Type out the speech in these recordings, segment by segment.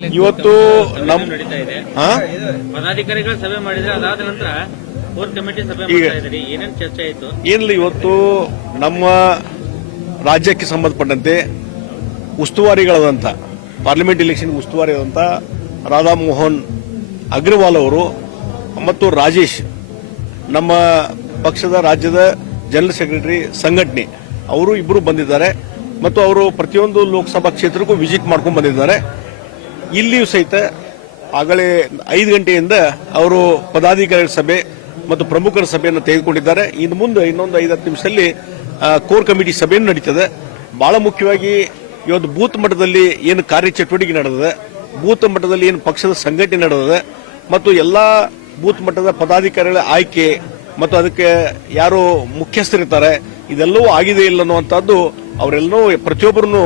ಇವತ್ತು ನಮ್? ಪದಾಧಿಕಾರಿಗಳ ಸಭೆ ಮಾಡಿದ್ರೆ ಅದಾದ ನಂತರ ಕೋರ್ ಕಮಿಟಿ ಸಭೆ ಏನೇನ್ ಚರ್ಚೆ ಆಯಿತು? ಏನಿಲ್ಲ ಇವತ್ತು ನಮ್ಮ ರಾಜ್ಯಕ್ಕೆ ಸಂಬಂಧಪಟ್ಟಂತೆ ಉಸ್ತುವಾರಿಗಳಾದಂಥ ಪಾರ್ಲಿಮೆಂಟ್ ಇಲೆಕ್ಷನ್ ಉಸ್ತುವಾರಿ ಆದಂಥ ರಾಧಾಮೋಹನ್ ಅಗ್ರವಾಲ್ ಅವರು ಮತ್ತು ರಾಜೇಶ್ ನಮ್ಮ ಪಕ್ಷದ ರಾಜ್ಯದ ಜನರಲ್ ಸೆಕ್ರೆಟರಿ ಸಂಘಟನೆ ಅವರು ಇಬ್ಬರು ಬಂದಿದ್ದಾರೆ ಮತ್ತು ಅವರು ಪ್ರತಿಯೊಂದು ಲೋಕಸಭಾ ಕ್ಷೇತ್ರಕ್ಕೂ ವಿಸಿಟ್ ಮಾಡ್ಕೊಂಡು ಬಂದಿದ್ದಾರೆ. ಇಲ್ಲಿಯೂ ಸಹಿತ ಆಗಲೇ ಐದು ಗಂಟೆಯಿಂದ ಅವರು ಪದಾಧಿಕಾರಿಗಳ ಸಭೆ ಮತ್ತು ಪ್ರಮುಖರ ಸಭೆಯನ್ನು ತೆಗೆದುಕೊಂಡಿದ್ದಾರೆ. ಇನ್ನು ಮುಂದೆ ಇನ್ನೊಂದು ಐದು ಹತ್ತು ನಿಮಿಷದಲ್ಲಿ ಕೋರ್ ಕಮಿಟಿ ಸಭೆಯನ್ನು ನಡೀತದೆ. ಬಹಳ ಮುಖ್ಯವಾಗಿ ಇವತ್ತು ಬೂತ್ ಮಟ್ಟದಲ್ಲಿ ಏನು ಕಾರ್ಯಚಟುವಟಿಕೆ ನಡೆದಿದೆ, ಬೂತ್ ಮಟ್ಟದಲ್ಲಿ ಏನು ಪಕ್ಷದ ಸಂಘಟನೆ ನಡೆದಿದೆ, ಮತ್ತು ಎಲ್ಲ ಬೂತ್ ಮಟ್ಟದ ಪದಾಧಿಕಾರಿಗಳ ಆಯ್ಕೆ ಮತ್ತು ಅದಕ್ಕೆ ಯಾರು ಮುಖ್ಯಸ್ಥರಿರ್ತಾರೆ, ಇದೆಲ್ಲವೂ ಆಗಿದೆ ಇಲ್ಲ ಅನ್ನುವಂಥದ್ದು ಅವರೆಲ್ಲರೂ ಪ್ರತಿಯೊಬ್ಬರನ್ನು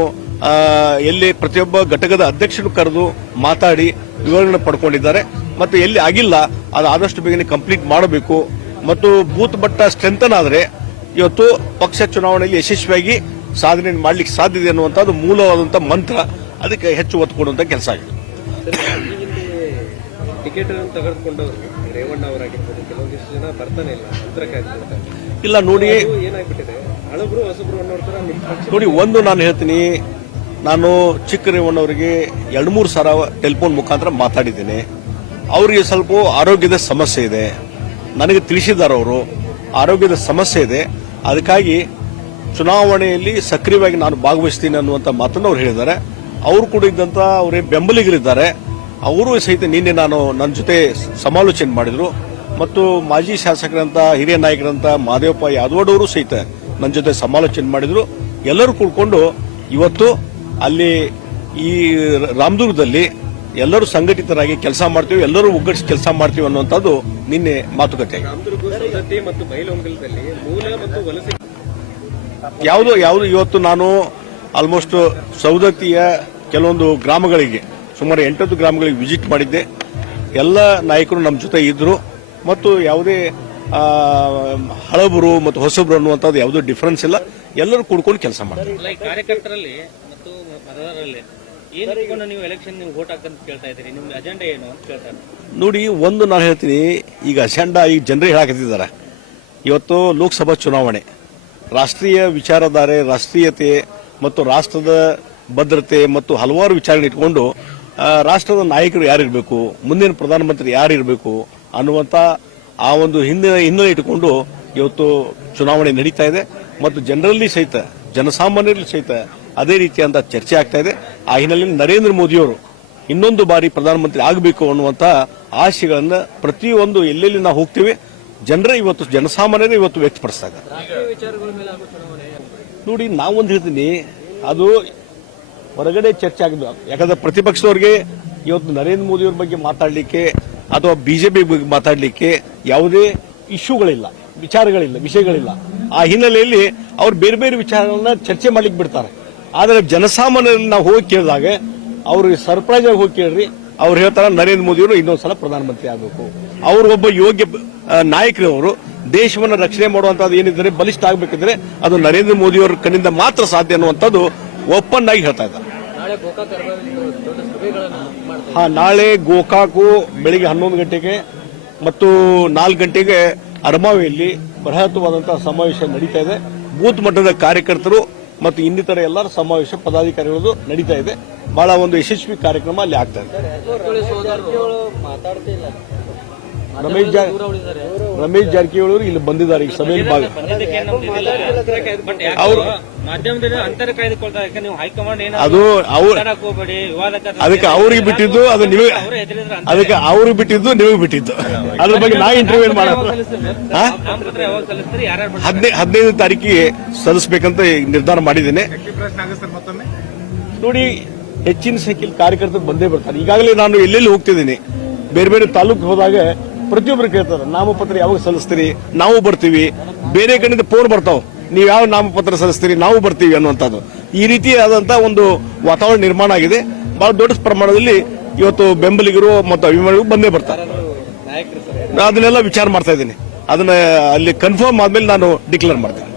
ಎಲ್ಲಿ ಪ್ರತಿಯೊಬ್ಬ ಘಟಕದ ಅಧ್ಯಕ್ಷರು ಕರೆದು ಮಾತಾಡಿ ವಿವರಣೆ ಪಡ್ಕೊಂಡಿದ್ದಾರೆ ಮತ್ತು ಎಲ್ಲಿ ಆಗಿಲ್ಲ ಅದು ಆದಷ್ಟು ಬೇಗನೆ ಕಂಪ್ಲೀಟ್ ಮಾಡಬೇಕು ಮತ್ತು ಬೂತ್ ಮಟ್ಟ ಸ್ಟ್ರೆಂಥನ್ ಆದರೆ ಇವತ್ತು ಪಕ್ಷ ಚುನಾವಣೆಯಲ್ಲಿ ಯಶಸ್ವಿಯಾಗಿ ಸಾಧನೆ ಮಾಡಲಿಕ್ಕೆ ಸಾಧ್ಯ ಇದೆ ಅನ್ನುವಂಥದ್ದು ಮೂಲವಾದಂಥ ಮಂತ್ರ ಅದಕ್ಕೆ ಹೆಚ್ಚು ಒತ್ತು ಕೊಡುವಂಥ ಕೆಲಸ ಆಗಿದೆ ಟಿಕೆಟ್ ರೇವಣ್ಣ ಜನ ಬರ್ತಾನೆ ಇಲ್ಲ ನೋಡಿ ನೋಡಿ ಒಂದು ನಾನು ಹೇಳ್ತೀನಿ ನಾನು ಚಿಕ್ಕ ರೇವಣ್ಣವರಿಗೆ ಎರಡು ಮೂರು ಸಲ ಟೆಲಿಫೋನ್ ಮುಖಾಂತರ ಮಾತಾಡಿದ್ದೀನಿ. ಅವರಿಗೆ ಸ್ವಲ್ಪ ಆರೋಗ್ಯದ ಸಮಸ್ಯೆ ಇದೆ. ನನಗೆ ತಿಳಿಸಿದ್ದಾರೆ ಅವರು, ಆರೋಗ್ಯದ ಸಮಸ್ಯೆ ಇದೆ. ಅದಕ್ಕಾಗಿ ಚುನಾವಣೆಯಲ್ಲಿ ಸಕ್ರಿಯವಾಗಿ ನಾನು ಭಾಗವಹಿಸ್ತೀನಿ ಅನ್ನುವಂಥ ಮಾತನ್ನು ಅವ್ರು ಹೇಳಿದ್ದಾರೆ. ಅವರು ಕೂಡ ಇದ್ದಂಥ ಅವರೇ ಬೆಂಬಲಿಗರಿದ್ದಾರೆ. ಅವರು ಸಹಿತ ನಿನ್ನೆ ನಾನು ನನ್ನ ಜೊತೆ ಸಮಾಲೋಚನೆ ಮಾಡಿದರು. ಮತ್ತು ಮಾಜಿ ಶಾಸಕರಂತ, ಹಿರಿಯ ನಾಯಕರಂತ ಮಾದೇವಪ್ಪ ಯಾದವಡವರು ಸಹಿತ ನನ್ನ ಜೊತೆ ಸಮಾಲೋಚನೆ ಮಾಡಿದರು. ಎಲ್ಲರೂ ಕೂಡ್ಕೊಂಡು ಇವತ್ತು ಅಲ್ಲಿ ಈ ರಾಮದುರ್ಗದಲ್ಲಿ ಎಲ್ಲರೂ ಸಂಘಟಿತರಾಗಿ ಕೆಲಸ ಮಾಡ್ತೀವಿ ಎಲ್ಲರೂ ಒಗ್ಗಟ್ಟಿಸಿ ಕೆಲಸ ಮಾಡ್ತೀವಿ ಅನ್ನುವಂಥದ್ದು ನಿನ್ನೆ ಮಾತುಕತೆ. ಯಾವುದು ಯಾವುದು ಇವತ್ತು ನಾನು ಆಲ್ಮೋಸ್ಟ್ ಸೌದತ್ತಿಯ ಕೆಲವೊಂದು ಗ್ರಾಮಗಳಿಗೆ ಸುಮಾರು ಎಂಟತ್ತು ಗ್ರಾಮಗಳಿಗೆ ವಿಸಿಟ್ ಮಾಡಿದ್ದೆ. ಎಲ್ಲ ನಾಯಕರು ನಮ್ಮ ಜೊತೆ ಇದ್ರು. ಮತ್ತು ಯಾವುದೇ ಹಳಬರು ಮತ್ತು ಹೊಸಬರು ಅನ್ನುವಂಥದ್ದು ಯಾವುದೂ ಡಿಫರೆನ್ಸ್ ಇಲ್ಲ. ಎಲ್ಲರೂ ಕೂಡ್ಕೊಂಡು ಕೆಲಸ ಮಾಡ್ತಾರೆ. ಕಾರ್ಯಕರ್ತರಲ್ಲಿ ಮತ್ತು ಮತದಾರರಲ್ಲಿ ಏನ್ ಇಟ್ಕೊಂಡು ನೀವು ಎಲೆಕ್ಷನ್ ನೀವು ವೋಟ್ ಹಾಕಂತ ಕೇಳ್ತಾ ಇದ್ದೀರಿ? ನಿಮ್ ಅಜೆಂಡಾ ಏನು ಅಂತ ಕೇಳ್ತಾರೆ ನೋಡಿ ಒಂದು ನಾನು ಹೇಳ್ತೀನಿ ಈಗ ಅಜೆಂಡಾ ಈಗ ಜನರೇ ಹೇಳಕತ್ತಿದ್ದಾರೆ. ಇವತ್ತು ಲೋಕಸಭಾ ಚುನಾವಣೆ. ರಾಷ್ಟ್ರೀಯ ವಿಚಾರಧಾರೆ ರಾಷ್ಟ್ರೀಯತೆ ಮತ್ತು ರಾಷ್ಟ್ರದ ಭದ್ರತೆ ಮತ್ತು ಹಲವಾರು ವಿಚಾರಗಳು ಇಟ್ಕೊಂಡು ರಾಷ್ಟ್ರದ ನಾಯಕರು ಯಾರಿರಬೇಕು ಮುಂದಿನ ಪ್ರಧಾನಮಂತ್ರಿ ಯಾರಿರಬೇಕು ಅನ್ನುವಂಥ ಆ ಒಂದು ಹಿಂದಿನ ಹಿನ್ನೆಲೆ ಇಟ್ಟುಕೊಂಡು ಇವತ್ತು ಚುನಾವಣೆ ನಡೀತಾ ಇದೆ. ಮತ್ತು ಜನರಲ್ಲಿ ಸಹಿತ ಜನಸಾಮಾನ್ಯರಲ್ಲಿ ಸಹಿತ ಅದೇ ರೀತಿಯಾದ ಚರ್ಚೆ ಆಗ್ತಾ ಇದೆ. ಆ ಹಿನ್ನೆಲೆಯಲ್ಲಿ ನರೇಂದ್ರ ಮೋದಿಯವರು ಇನ್ನೊಂದು ಬಾರಿ ಪ್ರಧಾನಮಂತ್ರಿ ಆಗಬೇಕು ಅನ್ನುವಂತಹ ಆಶಯಗಳನ್ನು ಪ್ರತಿಯೊಂದು ಎಲ್ಲೆಲ್ಲಿ ನಾವು ಹೋಗ್ತೀವಿ, ಜನರೇ ಇವತ್ತು ಜನಸಾಮಾನ್ಯರೇ ಇವತ್ತು ವ್ಯಕ್ತಪಡಿಸಿದಾಗ. ನೋಡಿ ನಾವೊಂದು ಹೇಳ್ತೀನಿ, ಅದು ಹೊರಗಡೆ ಚರ್ಚೆ ಆಗಿದ್ದು, ಯಾಕಂದ್ರೆ ಪ್ರತಿಪಕ್ಷದವ್ರಿಗೆ ಇವತ್ತು ನರೇಂದ್ರ ಮೋದಿಯವ್ರ ಬಗ್ಗೆ ಮಾತಾಡಲಿಕ್ಕೆ ಅಥವಾ ಬಿಜೆಪಿ ಬಗ್ಗೆ ಮಾತಾಡಲಿಕ್ಕೆ ಯಾವುದೇ ಇಶ್ಯೂಗಳಿಲ್ಲ, ವಿಚಾರಗಳಿಲ್ಲ, ವಿಷಯಗಳಿಲ್ಲ. ಆ ಹಿನ್ನೆಲೆಯಲ್ಲಿ ಅವ್ರು ಬೇರೆ ಬೇರೆ ವಿಚಾರಗಳನ್ನ ಚರ್ಚೆ ಮಾಡ್ಲಿಕ್ಕೆ ಬಿಡ್ತಾರೆ. ಆದರೆ ಜನಸಾಮಾನ್ಯರನ್ನ ನಾವು ಹೋಗಿ ಕೇಳಿದಾಗ ಅವ್ರಿಗೆ ಸರ್ಪ್ರೈಸ್ ಆಗಿ ಹೋಗಿ ಕೇಳ್ರಿ. ಅವ್ರು ಹೇಳ್ತಾರೆ ನರೇಂದ್ರ ಮೋದಿಯವರು ಇನ್ನೊಂದ್ಸಲ ಪ್ರಧಾನಮಂತ್ರಿ ಆಗಬೇಕು. ಅವ್ರು ಒಬ್ಬ ಯೋಗ್ಯ ನಾಯಕರು ಅವರು ದೇಶವನ್ನು ರಕ್ಷಣೆ ಮಾಡುವಂತದ್ದು ಏನಿದ್ರೆ ಬಲಿಷ್ಠ ಆಗಬೇಕಿದ್ರೆ ಅದು ನರೇಂದ್ರ ಮೋದಿಯವರ ಕಣ್ಣಿಂದ ಮಾತ್ರ ಸಾಧ್ಯ ಅನ್ನುವಂಥದ್ದು ಓಪನ್ ಆಗಿ ಹೇಳ್ತಾ ಇದ್ದಾರೆ. ಹಾ ನಾಳೆ ಗೋಕಾಕು ಬೆಳಿಗ್ಗೆ ಹನ್ನೊಂದು ಗಂಟೆಗೆ ಮತ್ತು ನಾಲ್ಕು ಗಂಟೆಗೆ ಅರಮಾವಿಯಲ್ಲಿ ಬೃಹತ್ವಾದಂತಹ ಸಮಾವೇಶ ನಡೀತಾ ಇದೆ. ಬೂತ್ ಮಟ್ಟದ ಕಾರ್ಯಕರ್ತರು ಮತ್ತು ಇನ್ನಿತರ ಎಲ್ಲರ ಸಮಾವೇಶ ಪದಾಧಿಕಾರಿಗಳದು ನಡೀತಾ ಇದೆ. ಬಹಳ ಒಂದು ಯಶಸ್ವಿ ಕಾರ್ಯಕ್ರಮ ಅಲ್ಲಿ ಆಗ್ತಾ ಇದೆ. ರಮೇಶ್ ರಮೇಶ್ ಜಾರಕಿಹೊಳಿ ಇಲ್ಲಿ ಬಂದಿದ್ದಾರೆ ಈ ಸಭೆಯಲ್ಲಿ ಭಾಗ ಅವ್ರು- ಅದು ಅದಕ್ಕೆ ಅವ್ರಿಗೆ ಬಿಟ್ಟಿದ್ದು ಅದು ನಿಮಗೆ ಅದಕ್ಕೆ ಅವ್ರಿಗೆ ಬಿಟ್ಟಿದ್ದು ನಿಮಗೆ ಬಿಟ್ಟಿದ್ದು. ಅದ್ರ ಬಗ್ಗೆ ನಾ ಇಂಟರ್ವ್ಯೂ ಯಾರ್ಯಾರು ಹದಿನೈದು ಹದಿನೈದು ತಾರೀಕಿಗೆ ಸಲ್ಲಿಸಬೇಕಂತ ನಿರ್ಧಾರ ಮಾಡಿದ್ದೇನೆ. ನೋಡಿ ಹೆಚ್ಚಿನ ಸಂಖ್ಯೆಯಲ್ಲಿ ಕಾರ್ಯಕರ್ತರು ಬಂದೇ ಬರ್ತಾರೆ. ಈಗಾಗಲೇ ನಾನು ಎಲ್ಲೆಲ್ಲಿ ಹೋಗ್ತಿದ್ದೀನಿ ಬೇರೆ ಬೇರೆ ತಾಲೂಕು ಹೋದಾಗ ಪ್ರತಿಯೊಬ್ಬರು ಕೇಳ್ತಾರೆ ನಾಮಪತ್ರ ಯಾವಾಗ ಸಲ್ಲಿಸ್ತೀರಿ ನಾವು ಬರ್ತೀವಿ ಬೇರೆ ಕಡೆಯಿಂದ ಫೋನ್ ಬರ್ತಾವ. ನೀವು ಯಾವ ನಾಮಪತ್ರ ಸಲ್ಲಿಸ್ತೀರಿ, ನಾವು ಬರ್ತೀವಿ ಅನ್ನುವಂಥದ್ದು. ಈ ರೀತಿಯಾದಂಥ ಒಂದು ವಾತಾವರಣ ನಿರ್ಮಾಣ ಆಗಿದೆ. ಬಹಳ ದೊಡ್ಡ ಪ್ರಮಾಣದಲ್ಲಿ ಇವತ್ತು ಬೆಂಬಲಿಗರು ಮತ್ತು ಅಭಿಮಾನಿಗಳು ಬಂದೇ ಬರ್ತಾರೆ. ಅದನ್ನೆಲ್ಲ ವಿಚಾರ ಮಾಡ್ತಾ ಇದ್ದೀನಿ. ಅದನ್ನ ಅಲ್ಲಿ ಕನ್ಫರ್ಮ್ ಆದ್ಮೇಲೆ ನಾನು ಡಿಕ್ಲೇರ್ ಮಾಡ್ತೀನಿ.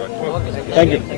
Thank you